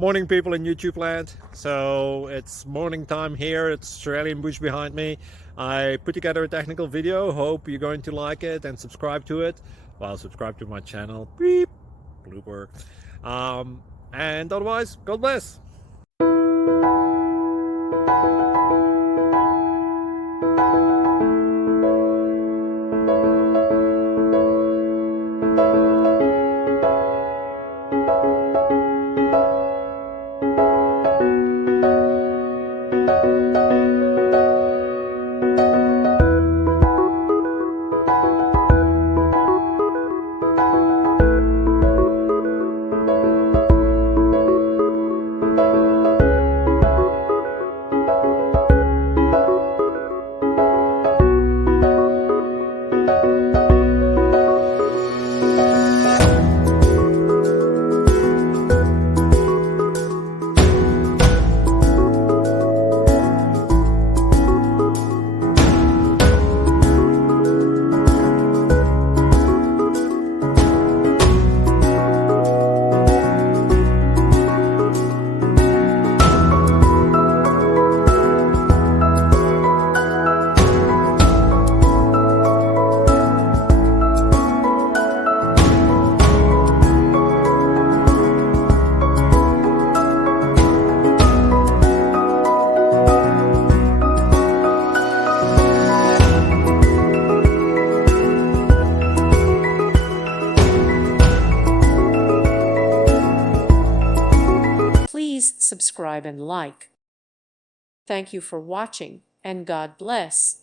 Morning, people in YouTube land. So it's morning time here. It's Australian bush behind me. I put together a technical video. Hope you're going to like it and subscribe to it. Well, subscribe to my channel. Beep. Blooper. And otherwise, God bless. Please subscribe and like. Thank you for watching, and God bless.